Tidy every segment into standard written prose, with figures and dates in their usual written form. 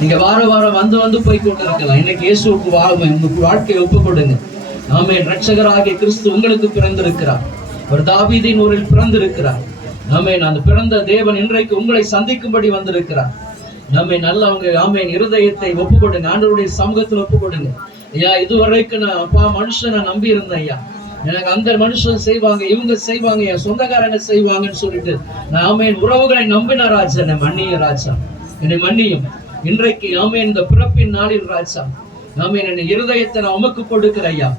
நீங்க வார வாரம் வந்து போய் கொண்டு இருக்கலாம். இன்னைக்கு இயேசுவுக்கு உங்க வாழ்க்கையை ஒப்பு கொடுங்க. ஆமென். ரட்சகராகிய கிறிஸ்து உங்களுக்கு பிறந்திருக்கிறார். ஒரு தாவீதின் ஊரில் பிறந்திருக்கிறார். ஆமென். அந்த பிறந்த தேவன் இன்றைக்கு உங்களை சந்திக்கும்படி வந்திருக்கிறார். ஆமென். நல்ல அவங்க ஆமென் இருதயத்தை ஒப்பு கொடுங்க. ஆண்டவருடைய சமூகத்தில் ஒப்பு கொடுங்க. ஐயா, இதுவரைக்கும் நான் மனுஷனை நம்பி இருந்தேன் ஐயா, எனக்கு அந்த மனுஷன் செய்வாங்க, இவங்க செய்வாங்க, என் சொந்தக்காரங்க செய்வாங்கன்னு சொல்லிட்டு நான் ஆமென் உறவுகளை நம்பின ராஜா, என்னை மன்னிய ராஜா, என்னை மன்னியும். இன்றைக்கு ஆமென் இந்த பிறப்பின் நாளில் ராஜா, ஆமென் என்னை இருதயத்தை நான் உமக்கு கொடுக்கிற ஐயா.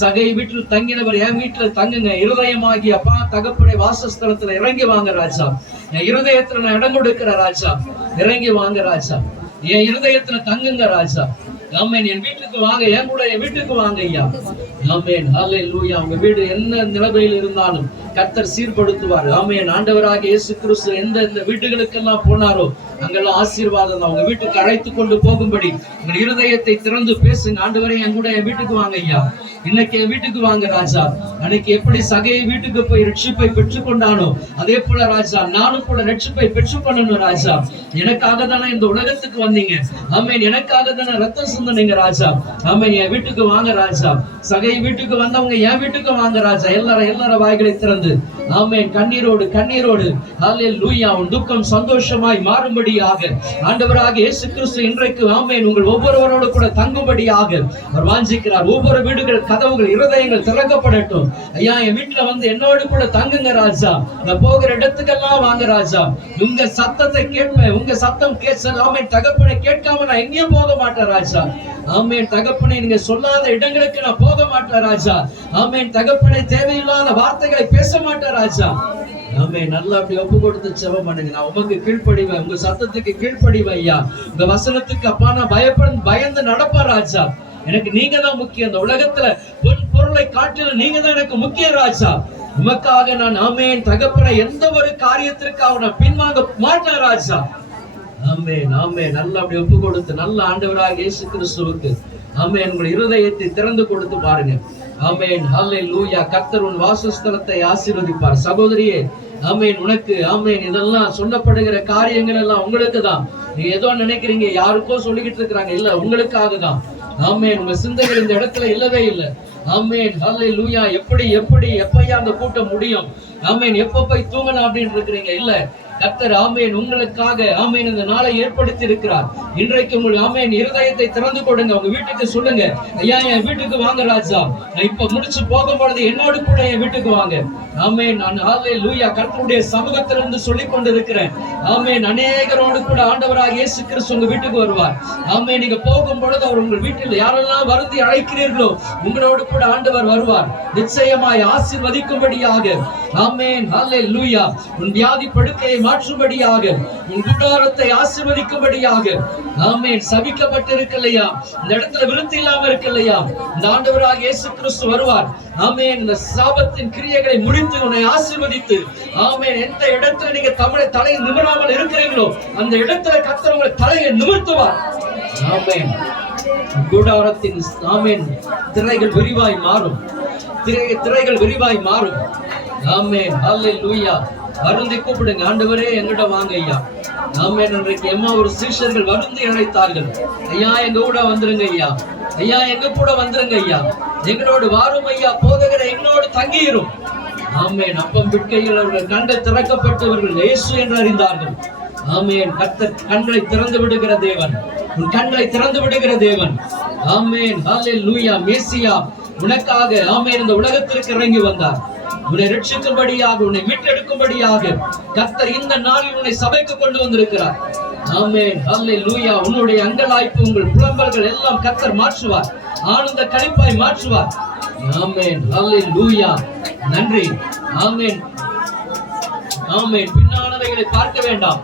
சகை வீட்டில் தங்கினவர் என் வீட்டுல தங்குங்க. இருதயமாகி அப்பா தகப்பனை வாசஸ்தலத்துல இறங்கி வாங்க ராஜா. என் இருதயத்துல நான் இடம் கொடுக்கிற ராஜா, இறங்கி வாங்க ராஜா. என் இருதயத்துல தங்குங்க ராஜா. ஆமென். என் வீட்டுக்கு வாங்க, என் கூட என் வீட்டுக்கு வாங்க ஐயா. ஆமென். ஹல்லேலூயா. உங்க வீடு என்ன நிலைமையில் இருந்தாலும் கர்த்தர் சீர்படுத்துவார். ஆமென். ஆண்டவராகிய இயேசு கிறிஸ்து எந்த வீடுகளுக்கெல்லாம் போனாரோ அங்கெல்லாம் ஆசீர்வாதம் தான். உங்க வீட்டுக்கு அழைத்து கொண்டு போகும்படி உங்கள் இருதயத்தை திறந்து பேசுங்க. ஆண்டவரே, என் கூட என் வீட்டுக்கு வாங்க ஐயா. இன்னைக்கு என் வீட்டுக்கு வாங்க ராஜா. அன்னைக்கு எப்படி சகையை வீட்டுக்கு போய் ரட்சிப்பை பெற்றுக் கொண்டானோ அதே போல ராஜா நானும் கூட ரட்சிப்பை பெற்றுக் கொள்ளணும் ராஜா. எனக்காக தானே இந்த உலகத்துக்கு வந்தீங்க. ஆமென். எனக்காக தானே ரத்தம் சிந்தனீங்க ராஜா. ஆமென். என் வீட்டுக்கு வாங்க ராஜா. சகை வீட்டுக்கு வந்தவங்க என் வீட்டுக்கு வாங்க ராஜா. எல்லார வாய்களை திறந்து ஆமென் கண்ணீரோடு ஹல்லேலூயா உன் துக்கம் சந்தோஷமாய் மாறும்படியாக ஆண்டவராகிய இயேசு கிறிஸ்து இன்றைக்கு ஆமென் உங்கள் ஒவ்வொருவரோடு கூட தங்கும்படியாக அவர் வாஞ்சிக்கிறார். ஒவ்வொரு வீடுகள் கதவுகள் இருதயங்கள் திறக்கப்படட்டும் ஐயா. என் வீட்டுல வந்து என்னோடு கூட தங்குங்க ராஜா. நான் போகிற இடத்துக்கெல்லாம் வாங்க ராஜா. உங்க சத்தத்தை கேட்பேன். உங்க சத்தம் ஆமென் தகப்பனை கேட்காம நான் எங்கேயும் போக மாட்டேன் ராஜா. ஆமென் தகப்பனை நீங்க சொல்லாத இடங்களுக்கு நான் போக மாட்டேன் ராஜா. ஆமென் தகப்பனை தேவையில்லாத வார்த்தைகளை பேச மாட்டேன் ராஜா. ஆமென். நல்லா அப்படி ஒப்பு கொடுத்து ஜெபம் பண்ணுங்க. நான் உமக்கு கீழ்ப்படிவேன், உங்க சத்தத்துக்கு கீழ்ப்படிவேன் ஐயா. உங்க வசனத்துக்கு அப்பா நான் பயந்து நடப்பேன் ராஜா. எனக்கு நீங்க தான் முக்கியம். இந்த உலகத்துல பொருளை காட்டிலும் நீங்க தான் எனக்கு முக்கியம் ராஜா. உமக்காக நான் ஆமென் தகப்பனை எந்த ஒரு காரியத்திற்காக நான் பின்வாங்க மாட்டேன் ராஜா. ஆமென் ஆமென். நல்லா அப்படி ஒப்பு கொடுத்து நல்ல ஆண்டவராக இயேசு கிறிஸ்துவுக்கு ஆமென் உங்கள் இருதயத்தை திறந்து கொடுத்து பாருங்க. ஆமென் ஹல்லேலூயா. கர்த்தர் உன் வாசஸ்தலத்தை ஆசீர்வதிப்பார். சகோதரியே ஆமென் உனக்கு ஆமென் இதெல்லாம் சொல்லப்படுகிற காரியங்கள் எல்லாம் உங்களுக்கு தான். நீங்க ஏதோ நினைக்கிறீங்க யாருக்கோ சொல்லிக்கிட்டு இருக்கிறாங்க, இல்ல உங்களுக்காக தான். ஆமென். உங்க சிந்தைகள் இந்த இடத்துல இல்லவே இல்லை. ஆமென் ஹல்லேலூயா. எப்பையா அந்த கூட்டம் முடியும்? ஆமென் எப்ப போய் தூங்கலாம் அப்படின்னு இருக்கிறீங்க? இல்ல, கர்த்தர் ஆமென் உங்களுக்காக ஆமென் இந்த நாளை ஏற்படுத்தி இருக்கிறார். இன்றைக்கு உங்கள் ஆமென் இருதயத்தை திறந்து கொடுங்க. உங்க வீட்டுக்கு சொல்லுங்க, ஐயா என் வீட்டுக்கு வாங்க ராஜா. நான் இப்ப முடிச்சு போகும்பொழுது என்னோடு கூட என் வீட்டுக்கு வாங்க. ஆமென். நான் ஹல்லேலூயா கர்த்தருடைய சமூகத்திலிருந்து சொல்லிக் கொண்டிருக்கிறேன். ஆமென். அநேகரோடு கூட ஆண்டவராகிய இயேசு கிறிஸ்து உங்க வீட்டுக்கு வருவார். ஆமென். நீங்க போகும் பொழுது அவர் உங்கள் வீட்டில் யாரெல்லாம் வருந்தி அழைக்கிறீர்களோ உங்களோடு கூட ஆண்டவர் வருவார். நிச்சயமாய் ஆசீர்வதிக்கும்படியாக ஆமென் ஹல்லேலூயா உன் வியாதி படுக்கையை மாற்றும்படியாக உன் கூடாரத்தை ஆசீர்வதிக்கும்படியாக ஆமென். சபிக்கப்பட்டிருக்கலையா இந்த இடத்துல விருத்தி இல்லாம இருக்கலையா இந்த ஆண்டவராகிய இயேசு கிறிஸ்து வருவார். ஆமென். இந்த சாபத்தின் கிரியைகளை முடித்து உன்னை ஆசீர்வதித்து ஆமென் எந்த இடத்துல நீங்க தலையை நிமிராமல் இருக்கிறீங்களோ அந்த இடத்துல கர்த்தர் உங்கள் தலையை நிமிர்த்துவார். ஆமென். கூடாரத்தின் ஆமென் திரைகள் விரிவாய் மாறும். திரைகள் விரிவாய் மாறும். ஆமென் ஹல்லேலூயா. வருந்தி கூப்பிடுங்க, ஆண்டவரே எங்கிட்ட வாங்க ஐயா. ஆமென். இன்றைக்கு எம்மா ஒரு சீஷர்கள் வருந்தி அழைத்தார்கள், ஐயா எங்க கூட வந்துருங்க ஐயா, ஐயா எங்க கூட வந்துருங்க ஐயா, எங்களோடு வாரும் ஐயா, போதகரை எங்களோடு தங்கியிரும். ஆமென். அப்பம் பிட்கையில் அவர்கள் கண்கள் திறக்கப்பட்டவர்கள் இயேசு என்று அறிந்தார்கள். ஆமென். கர்த்தர் கண்களை திறந்து விடுகிற தேவன், உன் கண்களை திறந்து விடுகிற தேவன். ஆமென் ஹல்லேலூயா. மேசியா உனக்காக ஆமென் இந்த உலகத்திற்கு இறங்கி வந்தார். உன்னை ரட்சிக்கும்படியாக, உன்னை மீட்டெடுக்கும்படியாக கர்த்தர் இந்த நாளில் உன்னை சபைக்கு கொண்டு வந்திருக்கிறார். ஆமென் ஹல்லேலூயா. உன்னுடைய அங்கலாய்ப்பு, உங்கள் புலம்பல்கள் எல்லாம் கர்த்தர் மாற்றுவார். ஆனந்த களிப்பாய் மாற்றுவார். ஆமென் ஹல்லேலூயா. நன்றி. ஆமென் ஆமென். பின்னானவைகளை பார்க்க வேண்டாம்,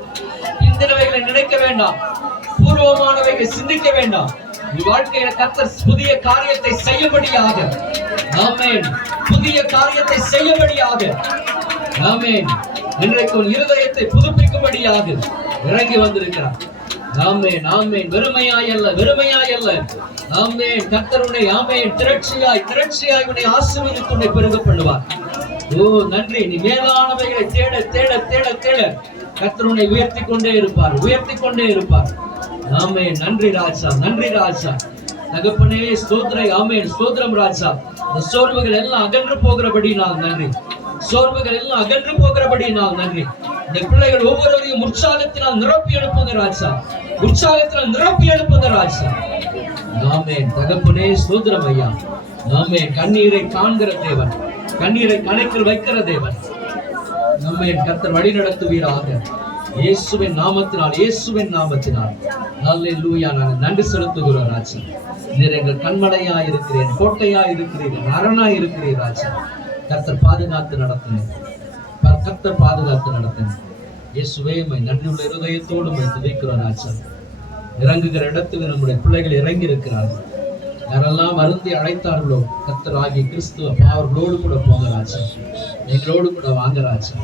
பிந்தினவைகளை நினைக்க வேண்டாம், பூர்வமானவைகளை சிந்திக்க வேண்டாம். வாழ்க்கையில கர்த்தர் புதிய காரியத்தை செய்யும்படியாக ஆமென், புதிய காரியத்தை செய்யும்படியாக ஆமென், இன்றைக்கு உன் இருதயத்தை புதுப்பிக்கும்படியாக இறங்கி வந்திருக்கிறார். ஆமென் ஆமென். வெறுமையாய் அல்ல ஆமென். கர்த்தர் உன்னை ஆமென் திரட்சியாய் உன்னை ஆசீர்வதித்து உன்னை பெருக பண்ணுவார். ஓ நன்றி. நீ மேலானவைகளை தேட தேட தேட தேட கர்த்தர் உன்னை உயர்த்தி கொண்டே இருப்பார். ஆமென். நன்றி ராஜா, நன்றி ராஜா. தகப்பனே ஸ்தோத்திரை. ஆமென். ஸ்தோத்திரம் ராஜா. இந்த சோர்வுகள் எல்லாம் அகன்று போகிறபடி நான் நன்றி. சோர்வுகள் எல்லாம் அகன்று போகிறபடி நான் நன்றி. இந்த பிள்ளைகள் ஒவ்வொருவரையும் உற்சாகத்தினால் நிரப்பி எழுப்புங்க ராஜா. உற்சாகத்தினால் நிரப்பி எழுப்புங்க ராஜா. ஆமென். தகப்பனே ஸ்தோத்திரம் ஐயா. ஆமென். கண்ணீரை காண்கிற தேவன், கண்ணீரை கணக்கில் வைக்கிற தேவன். ஆமென். கர்த்தர் வழி நடத்துவீராக இயேசுவின் நாமத்தினால், இயேசுவின் நாமத்தினால். அல்லேலூயா. நான் நன்றி செலுத்துகிறோம் ராஜா. நீர் எங்கள் கண்மலையா இருக்கிறேன், கோட்டையா இருக்கிறீர்கள், அரணா இருக்கிறீர் ராஜா. கர்த்தர் பாதுகாத்து நடத்துங்க, கர்த்தர் பாதுகாத்து நடத்துங்க. இயேசுவே நன்றியுள்ள இருதயத்தோடு துதிக்கிறோம் ராஜா. இறங்குகிற இடத்துல நம்முடைய பிள்ளைகள் இறங்கி இருக்கிறார்கள். யாரெல்லாம் வருந்தி அழைத்தார்களோ கர்த்தர் ஆகிய கிறிஸ்துவ அவர்களோடு கூட போங்க ராஜா. எங்களோடு கூட வாங்க ராஜா.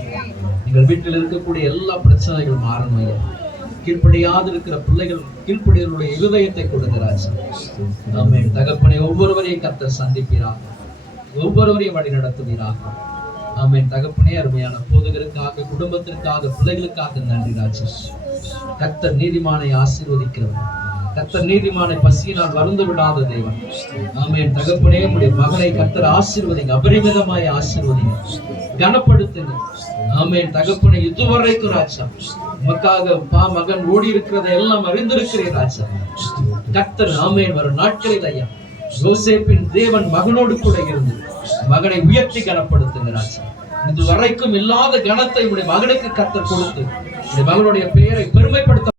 எங்கள் வீட்டில் இருக்கக்கூடிய எல்லா பிரச்சனைகளும் மாறணும் ஐயா. கீழ்ப்படியாது இருக்கிற பிள்ளைகள் கீழ்ப்படிகளுடைய இருதயத்தை கொடுங்க ராஜா. ஆமென். தகப்பனை ஒவ்வொருவரையும் கர்த்தர் சந்திப்பீராக, ஒவ்வொருவரையும் வழி நடத்துவீராக. ஆமென். தகப்பனே அருமையான போதகருக்காக, குடும்பத்திற்காக, பிள்ளைகளுக்காக நன்றி ராஜா. கர்த்தர் நீதிமானை ஆசீர்வதிக்கிறவர், கர்த்தர் நீதிமானை பசியினால் வருந்து விடாத தேவன். ஆமென். தகப்பனே உடைய மகனை கர்த்தர் ஆசீர்வதிங்க, அபரிமிதமாய் ஆசீர்வதிங்க, கனப்படுத்துங்க. ஆமென். தகப்பனே இதுவரைக்கும் ராஜா உமக்காக மகன் ஓடி இருக்கிறதை எல்லாம் அறிந்திருக்கிறேன் ராஜா. கர்த்தர் ஆமென் வரும் நாட்களில் ஐயா யோசேப்பின் தேவன் மகனோடு கூட இருந்து மகனை உயர்த்தி கனப்படுத்துங்க ராஜா. இதுவரைக்கும் இல்லாத கனத்தை உடைய மகனுக்கு கர்த்தர் கொடுத்து மகனுடைய பெயரை பெருமைப்படுத்த